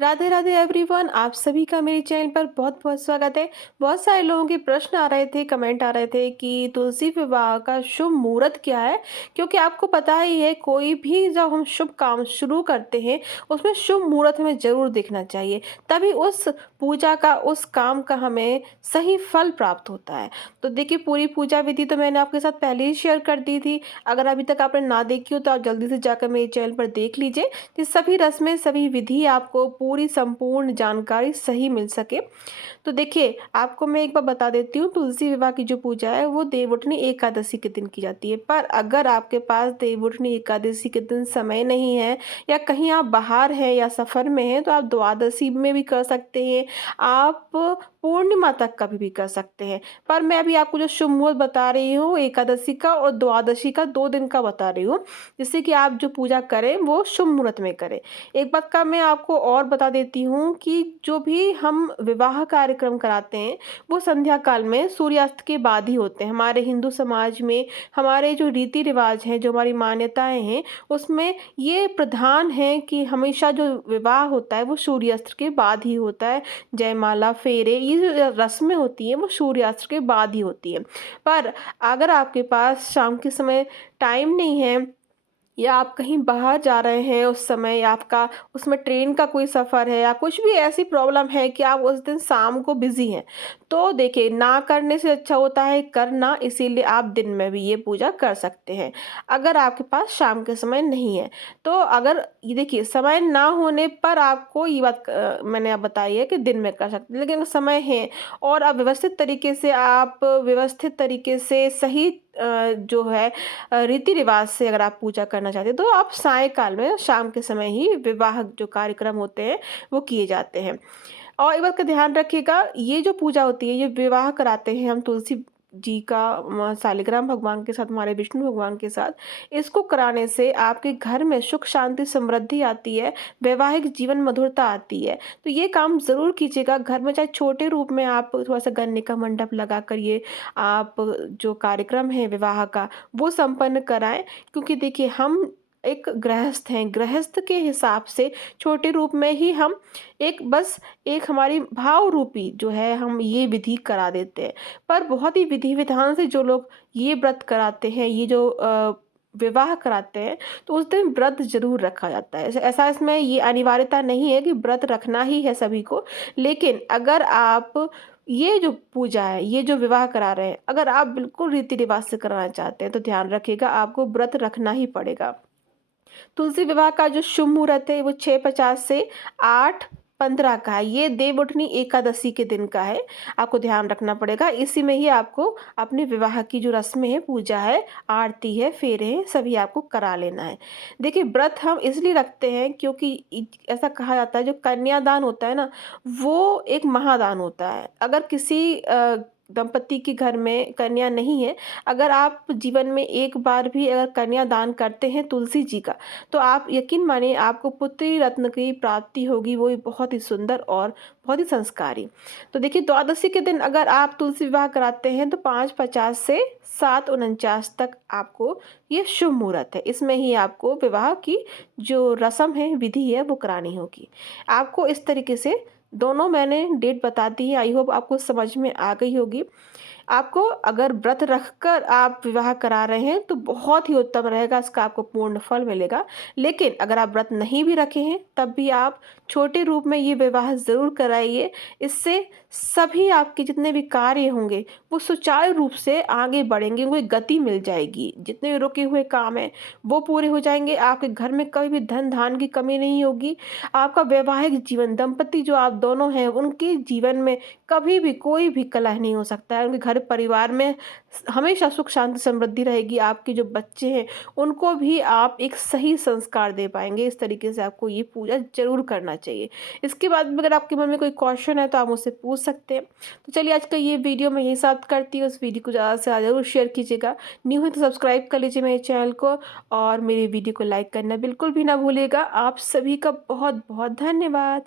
Radhe Radhe everyone, आप सभी का मेरे चैनल पर बहुत बहुत स्वागत है। बहुत सारे लोगों के प्रश्न आ रहे थे, कमेंट आ रहे थे कि तुलसी विवाह का शुभ मुहूर्त क्या है। क्योंकि आपको पता ही है, कोई भी जब हम शुभ काम शुरू करते हैं उसमें शुभ मुहूर्त हमें जरूर देखना चाहिए। तभी उस पूजा का, उस काम का हमें सही फल प्राप्त होता है। तो देखिए, पूरी पूजा विधि तो मैंने आपके साथ पहले ही शेयर कर दी थी। अगर अभी तक आपने ना देखी हो तो आप जल्दी से जाकर मेरे चैनल पर देख लीजिए, कि सभी रस्में, सभी विधि, आपको पूरी संपूर्ण जानकारी सही मिल सके। तो देखिए, आपको मैं एक बार बता देती हूँ, तुलसी विवाह की जो पूजा है वो देवउठनी एकादशी के दिन की जाती है। पर अगर आपके पास देवउठनी एकादशी के दिन समय नहीं है, या कहीं आप बाहर हैं या सफ़र में हैं, तो आप द्वादशी में भी कर सकते हैं। आप पूर्णिमा तक कभी भी कर सकते हैं। पर मैं अभी आपको जो शुभ मुहूर्त बता रही हूँ, एकादशी का और द्वादशी का 2 दिन का बता रही हूँ, जिससे कि आप जो पूजा करें वो शुभ मुहूर्त में करें। एक बात का मैं आपको और बता देती हूँ कि जो भी हम विवाह कार्यक्रम कराते हैं वो संध्या काल में सूर्यास्त के बाद ही होते हैं। हमारे हिंदू समाज में हमारे जो रीति रिवाज हैं, जो हमारी मान्यताएं हैं, उसमें ये प्रधान है कि हमेशा जो विवाह होता है वो सूर्यास्त के बाद ही होता है। जयमाला, फेरे, ये जो रस्में होती हैं वो सूर्यास्त के बाद ही होती है। पर अगर आपके पास शाम के समय टाइम नहीं है, या आप कहीं बाहर जा रहे हैं उस समय, या आपका उसमें ट्रेन का कोई सफ़र है, या कुछ भी ऐसी प्रॉब्लम है कि आप उस दिन शाम को बिज़ी हैं, तो देखिए, ना करने से अच्छा होता है करना। इसीलिए आप दिन में भी ये पूजा कर सकते हैं, अगर आपके पास शाम के समय नहीं है। तो अगर ये देखिए, समय ना होने पर आपको ये बात मैंने अब बताई है कि दिन में कर सकते हैं। लेकिन अगर समय है और आप व्यवस्थित तरीके से, आप व्यवस्थित तरीके से सही जो है रीति रिवाज से अगर आप पूजा करना चाहते हैं, तो आप सायंकाल में, शाम के समय ही विवाह जो कार्यक्रम होते हैं वो किए जाते हैं। और एक बात का ध्यान रखिएगा, ये जो पूजा होती है, ये विवाह कराते हैं हम तुलसी जी का, शालिग्राम भगवान के साथ, हमारे विष्णु भगवान के साथ। इसको कराने से आपके घर में सुख शांति समृद्धि आती है, वैवाहिक जीवन मधुरता आती है। तो ये काम ज़रूर कीजिएगा घर में, चाहे छोटे रूप में आप थोड़ा सा गन्ने का मंडप लगा कर ये आप जो कार्यक्रम है विवाह का वो संपन्न कराएं। क्योंकि देखिए, हम एक गृहस्थ हैं, गृहस्थ के हिसाब से छोटे रूप में ही हम एक बस एक हमारी भाव रूपी जो है हम ये विधि करा देते हैं। पर बहुत ही विधि विधान से जो लोग ये व्रत कराते हैं, ये जो विवाह कराते हैं, तो उस दिन व्रत जरूर रखा जाता है। ऐसा इसमें ये अनिवार्यता नहीं है कि व्रत रखना ही है सभी को। लेकिन अगर आप ये जो पूजा है, ये जो विवाह करा रहे हैं, अगर आप बिल्कुल रीति रिवाज से कराना चाहते हैं, तो ध्यान रखिएगा, आपको व्रत रखना ही पड़ेगा। तुलसी विवाह का जो शुभ मुहूर्त है वो 6:50 से 8:15 का है। ये देवउठनी एकादशी के दिन का है। आपको ध्यान रखना पड़ेगा, इसी में ही आपको अपने विवाह की जो रस्में हैं, पूजा है, आरती है, फेरे हैं, सभी आपको करा लेना है। देखिए, व्रत हम इसलिए रखते हैं क्योंकि ऐसा कहा जाता है, जो कन्यादान होता है ना, वो एक महादान होता है। अगर किसी दंपति के घर में कन्या नहीं है, अगर आप जीवन में एक बार भी अगर कन्या दान करते हैं तुलसी जी का, तो आप यकीन मानिए, आपको पुत्री रत्न की प्राप्ति होगी, वो भी बहुत ही सुंदर और बहुत ही संस्कारी। तो देखिए, द्वादशी के दिन अगर आप तुलसी विवाह कराते हैं, तो 5:50 से 7:49 तक आपको ये शुभ मुहूर्त है। इसमें ही आपको विवाह की जो रस्म है, विधि है, वो करानी होगी। आपको इस तरीके से दोनों मैंने डेट बता दी है, आई होप आपको समझ में आ गई होगी। आपको अगर व्रत रखकर आप विवाह करा रहे हैं तो बहुत ही उत्तम रहेगा, इसका आपको पूर्ण फल मिलेगा। लेकिन अगर आप व्रत नहीं भी रखे हैं, तब भी आप छोटे रूप में ये विवाह ज़रूर कराइए। इससे सभी आपके जितने भी कार्य होंगे वो सुचारू रूप से आगे बढ़ेंगे, उनको एक गति मिल जाएगी। जितने भी रुके हुए काम हैं वो पूरे हो जाएंगे। आपके घर में कभी भी धन धान की कमी नहीं होगी। आपका वैवाहिक जीवन, दंपति जो आप दोनों हैं, उनके जीवन में कभी भी कोई भी कलह नहीं हो सकता है। उनके घर परिवार में हमेशा सुख शांति समृद्धि रहेगी। आपके जो बच्चे हैं उनको भी आप एक सही संस्कार दे पाएंगे। इस तरीके से आपको ये पूजा जरूर करना चाहिए। इसके बाद भी अगर आपके मन में कोई क्वेश्चन है तो आप मुझसे पूछ सकते हैं। तो चलिए, आज का ये वीडियो मैं यही समाप्त करती हूँ। इस वीडियो को ज़्यादा से ज़्यादा जरूर शेयर कीजिएगा। न्यू है तो सब्सक्राइब कर लीजिए मेरे चैनल को, और मेरी वीडियो को लाइक करना बिल्कुल भी ना भूलिएगा। आप सभी का बहुत बहुत धन्यवाद।